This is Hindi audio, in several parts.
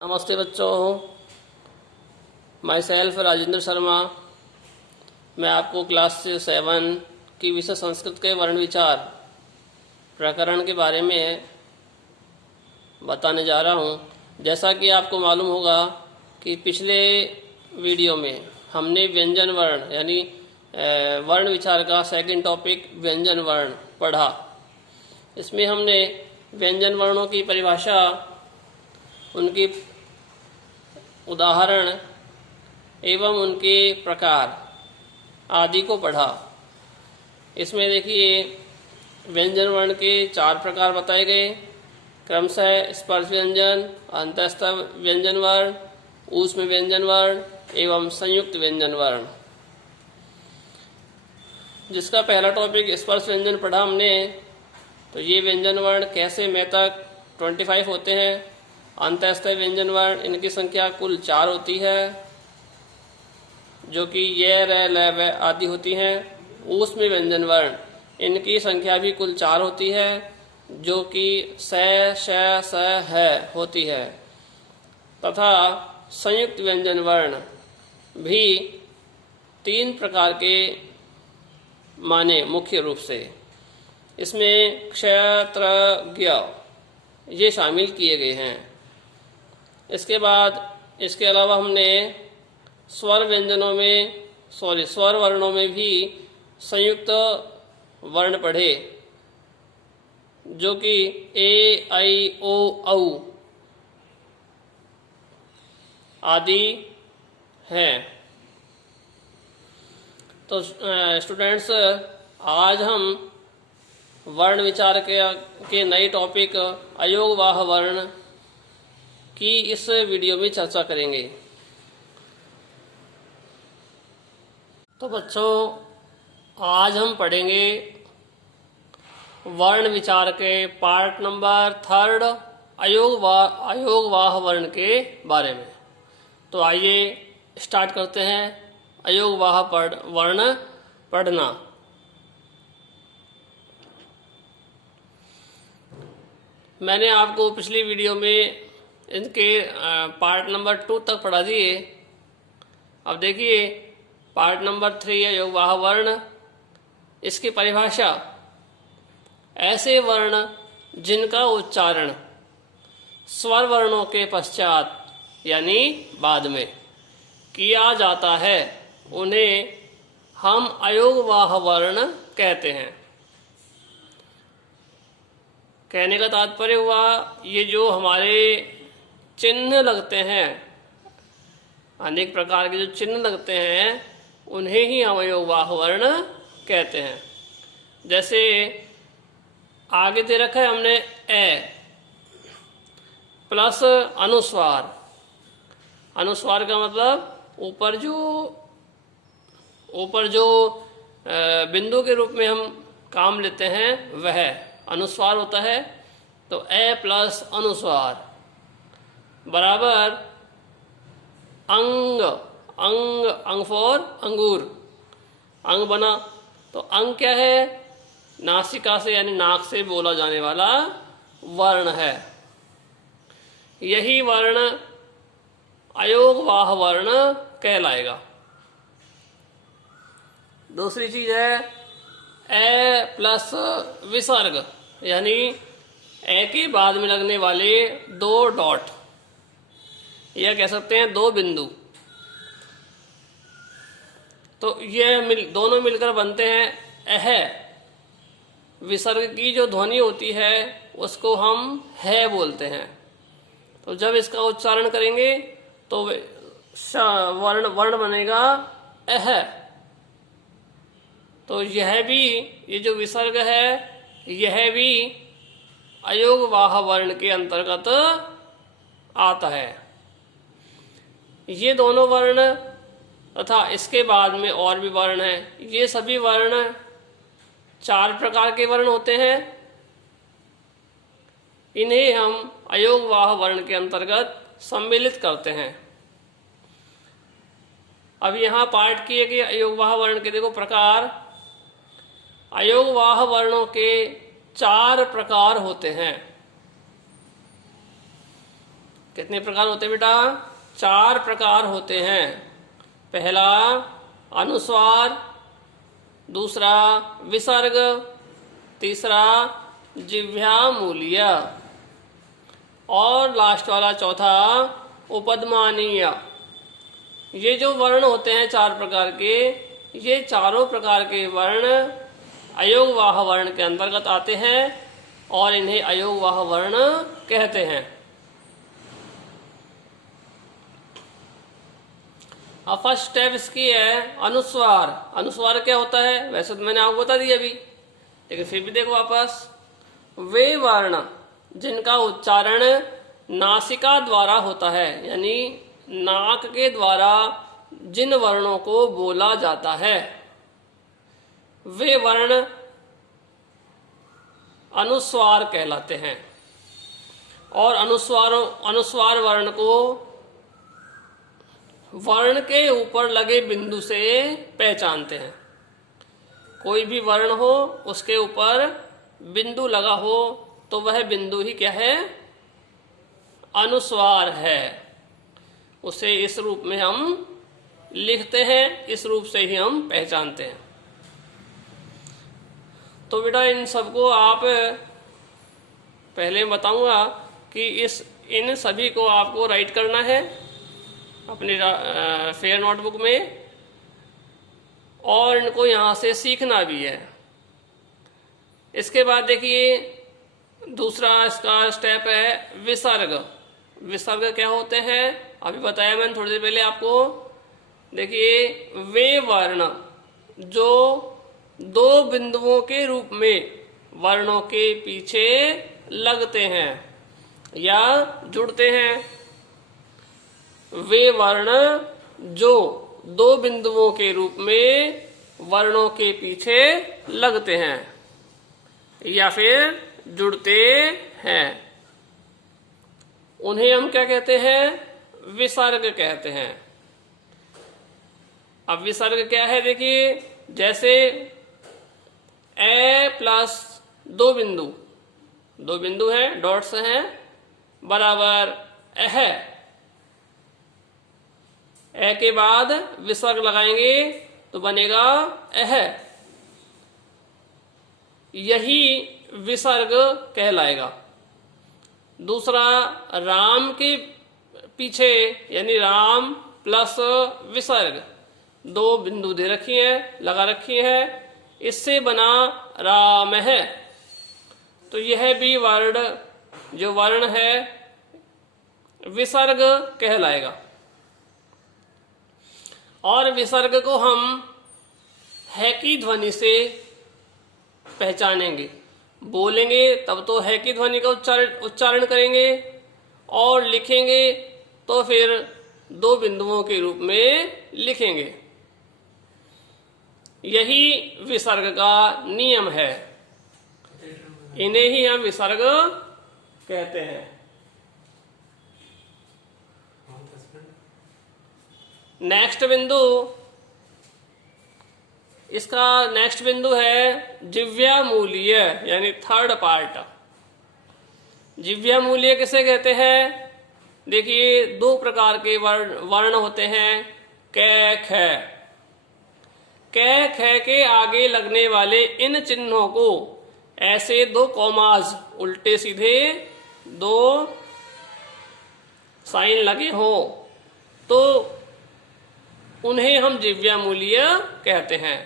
नमस्ते बच्चों, माई सेल्फ राजेंद्र शर्मा। मैं आपको क्लास 7 की विषय संस्कृत के वर्ण विचार प्रकरण के बारे में बताने जा रहा हूँ। जैसा कि आपको मालूम होगा कि पिछले वीडियो में हमने व्यंजन वर्ण यानी वर्ण विचार का सेकंड टॉपिक व्यंजन वर्ण पढ़ा। इसमें हमने व्यंजन वर्णों की परिभाषा, उनकी उदाहरण एवं उनके प्रकार आदि को पढ़ा। इसमें देखिए व्यंजन वर्ण के 4 प्रकार बताए गए, क्रमशः स्पर्श व्यंजन, अंतःस्थ व्यंजन वर्ण, ऊष्म व्यंजन वर्ण एवं संयुक्त व्यंजन वर्ण। जिसका पहला टॉपिक स्पर्श व्यंजन पढ़ा हमने, तो ये व्यंजन वर्ण कैसे में तक 25 होते हैं। अंतःस्थ व्यंजन वर्ण, इनकी संख्या कुल 4 होती है, जो कि ये र ल व आदि होती हैं। ऊष्म व्यंजन वर्ण, इनकी संख्या भी कुल 4 होती है, जो कि स श स है होती है। तथा संयुक्त व्यंजन वर्ण भी 3 प्रकार के माने मुख्य रूप से। इसमें क्ष त्र ज्ञ ये शामिल किए गए हैं। इसके बाद इसके अलावा हमने स्वर वर्णों में भी संयुक्त वर्ण पढ़े, जो कि ए ऐ ओ औ आदि हैं। तो स्टूडेंट्स, आज हम वर्ण विचार के नए टॉपिक अयोगवाह वर्ण की इस वीडियो में चर्चा करेंगे। तो बच्चों, आज हम पढ़ेंगे वर्ण विचार के पार्ट नंबर 3 अयोगवाह वर्ण के बारे में। तो आइए स्टार्ट करते हैं अयोगवाह वर्ण पढ़ना। मैंने आपको पिछली वीडियो में इनके पार्ट नंबर 2 तक पढ़ा दिए। अब देखिए पार्ट नंबर 3 अयोगवाह वर्ण। इसकी परिभाषा: ऐसे वर्ण जिनका उच्चारण स्वर वर्णों के पश्चात यानी बाद में किया जाता है, उन्हें हम अयोगवाह वर्ण कहते हैं। कहने का तात्पर्य हुआ, ये जो हमारे चिन्ह लगते हैं, अनेक प्रकार के जो चिन्ह लगते हैं, उन्हें ही हम अयोगवाह वर्ण कहते हैं। जैसे आगे दे रखा है हमने ए प्लस अनुस्वार। अनुस्वार का मतलब ऊपर जो बिंदु के रूप में हम काम लेते हैं वह अनुस्वार होता है। तो ए प्लस अनुस्वार बराबर अंग फॉर अंगूर, अंग बना। तो अंग क्या है? नासिका से यानी नाक से बोला जाने वाला वर्ण है। यही वर्ण अयोगवाह वर्ण कहलाएगा। दूसरी चीज है ए प्लस विसर्ग, यानी ए के बाद में लगने वाले 2 डॉट, यह कह सकते हैं 2 बिंदु। तो यह दोनों मिलकर बनते हैं अह। विसर्ग की जो ध्वनि होती है उसको हम है बोलते हैं। तो जब इसका उच्चारण करेंगे तो वर्ण बनेगा अह। तो ये जो विसर्ग है, यह भी अयोगवाह वर्ण के अंतर्गत आता है। ये दोनों वर्ण तथा इसके बाद में और भी वर्ण हैं। ये सभी वर्ण 4 प्रकार के वर्ण होते हैं। इन्हें हम अयोगवाह वर्ण के अंतर्गत सम्मिलित करते हैं। अब यहाँ पाठ किए गए अयोगवाह वर्ण के देखो प्रकार। अयोगवाह वर्णों के 4 प्रकार होते हैं। कितने प्रकार होते हैं बेटा? 4 प्रकार होते हैं। पहला अनुस्वार, दूसरा विसर्ग, तीसरा जिह्वामूलीय और लास्ट वाला चौथा उपध्मानीय। ये जो वर्ण होते हैं 4 प्रकार के, ये चारों प्रकार के वर्ण अयोगवाह वर्ण के अंतर्गत आते हैं और इन्हें अयोगवाह वर्ण कहते हैं। अब फर्स्ट स्टेप इसकी है अनुस्वार। अनुस्वार क्या होता है? वैसे तो मैंने आपको बता दिया अभी, लेकिन फिर भी देखो वापस। वे वर्ण जिनका उच्चारण नासिका द्वारा होता है, यानी नाक के द्वारा जिन वर्णों को बोला जाता है, वे वर्ण अनुस्वार कहलाते हैं। और अनुस्वार वर्ण को वर्ण के ऊपर लगे बिंदु से पहचानते हैं। कोई भी वर्ण हो, उसके ऊपर बिंदु लगा हो तो वह बिंदु ही क्या है? अनुस्वार है। उसे इस रूप में हम लिखते हैं, इस रूप से ही हम पहचानते हैं। तो बेटा इन सबको आप पहले बताऊंगा कि इन सभी को आपको राइट करना है अपने फेयर नोटबुक में, और इनको यहाँ से सीखना भी है। इसके बाद देखिए दूसरा इसका स्टेप है विसर्ग। विसर्ग क्या होते हैं? अभी बताया मैंने थोड़ी देर पहले आपको। देखिए वे वर्ण जो 2 बिंदुओं के रूप में वर्णों के पीछे लगते हैं या जुड़ते हैं। वे वर्ण जो 2 बिंदुओं के रूप में वर्णों के पीछे लगते हैं या फिर जुड़ते हैं, उन्हें हम क्या कहते हैं? विसर्ग कहते हैं। अब विसर्ग क्या है? देखिए जैसे ए प्लस 2 बिंदु हैं, डॉट्स हैं, बराबर ए के बाद विसर्ग लगाएंगे तो बनेगा एह। यही विसर्ग कहलाएगा। दूसरा राम के पीछे, यानी राम प्लस विसर्ग, 2 बिंदु दे रखी है, लगा रखी है, इससे बना राम है। तो यह भी जो वर्ण है विसर्ग कहलाएगा। और विसर्ग को हम है की ध्वनि से पहचानेंगे। बोलेंगे तब तो है की ध्वनि का उच्चारण करेंगे, और लिखेंगे तो फिर 2 बिंदुओं के रूप में लिखेंगे। यही विसर्ग का नियम है। इन्हें ही हम विसर्ग कहते हैं। नेक्स्ट बिंदु, इसका नेक्स्ट बिंदु है जिह्वामूलीय, यानी थर्ड पार्ट। जिह्वामूलीय किसे कहते हैं? देखिए 2 प्रकार के वर्ण होते हैं, कै ख। कै ख के आगे लगने वाले इन चिन्हों को ऐसे 2 कॉमाज, उल्टे सीधे 2 साइन लगे हो तो उन्हें हम जिह्वामूलीय कहते हैं।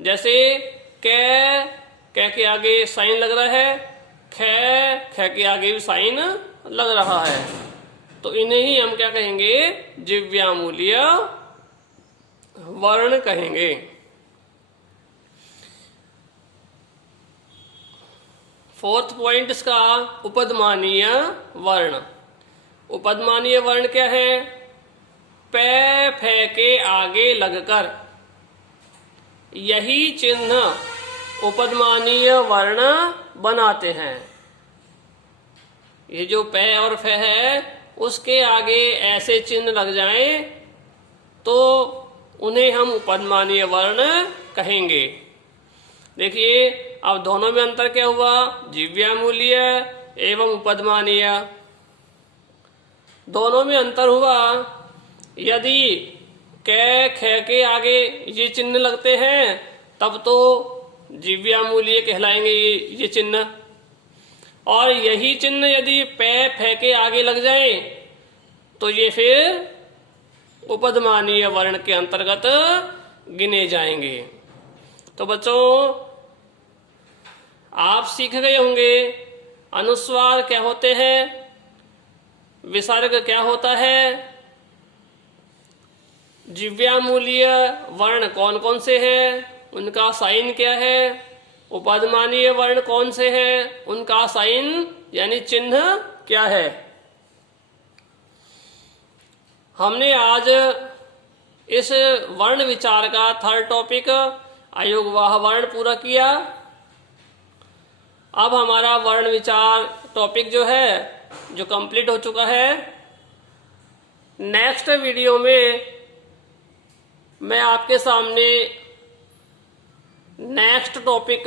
जैसे कै के आगे साइन लग रहा है, ख के आगे भी साइन लग रहा है, तो इन्हें ही हम क्या कहेंगे? जिह्वामूलीय वर्ण कहेंगे। फोर्थ पॉइंट इसका उपध्मानीय वर्ण। उपध्मानीय वर्ण क्या है? पै फै के आगे लगकर यही चिन्ह उपध्मानीय वर्ण बनाते हैं। ये जो पै और फै है उसके आगे ऐसे चिन्ह लग जाएं तो उन्हें हम उपध्मानीय वर्ण कहेंगे। देखिए अब दोनों में अंतर क्या हुआ? जिह्वामूलीय एवं उपध्मानीय। दोनों में अंतर हुआ, यदि कै खे के आगे ये चिन्ह लगते हैं तब तो जिव्यामूलीय कहलाएंगे ये चिन्ह, और यही चिन्ह यदि पै फे के आगे लग जाए तो ये फिर उपधमानीय वर्ण के अंतर्गत गिने जाएंगे। तो बच्चों आप सीख गए होंगे अनुस्वार क्या होते हैं, विसर्ग क्या होता है, जिव्यामूलीय वर्ण कौन कौन से हैं, उनका साइन क्या है, उपधमानीय वर्ण कौन से हैं, उनका साइन यानी चिन्ह क्या है। हमने आज इस वर्ण विचार का थर्ड टॉपिक अयोगवाह वर्ण पूरा किया। अब हमारा वर्ण विचार टॉपिक जो है जो कंप्लीट हो चुका है। नेक्स्ट वीडियो में मैं आपके सामने नेक्स्ट टॉपिक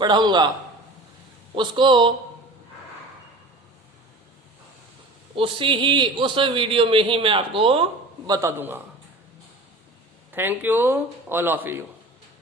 पढ़ाऊंगा, उसको उस वीडियो में ही मैं आपको बता दूंगा। Thank you all of you.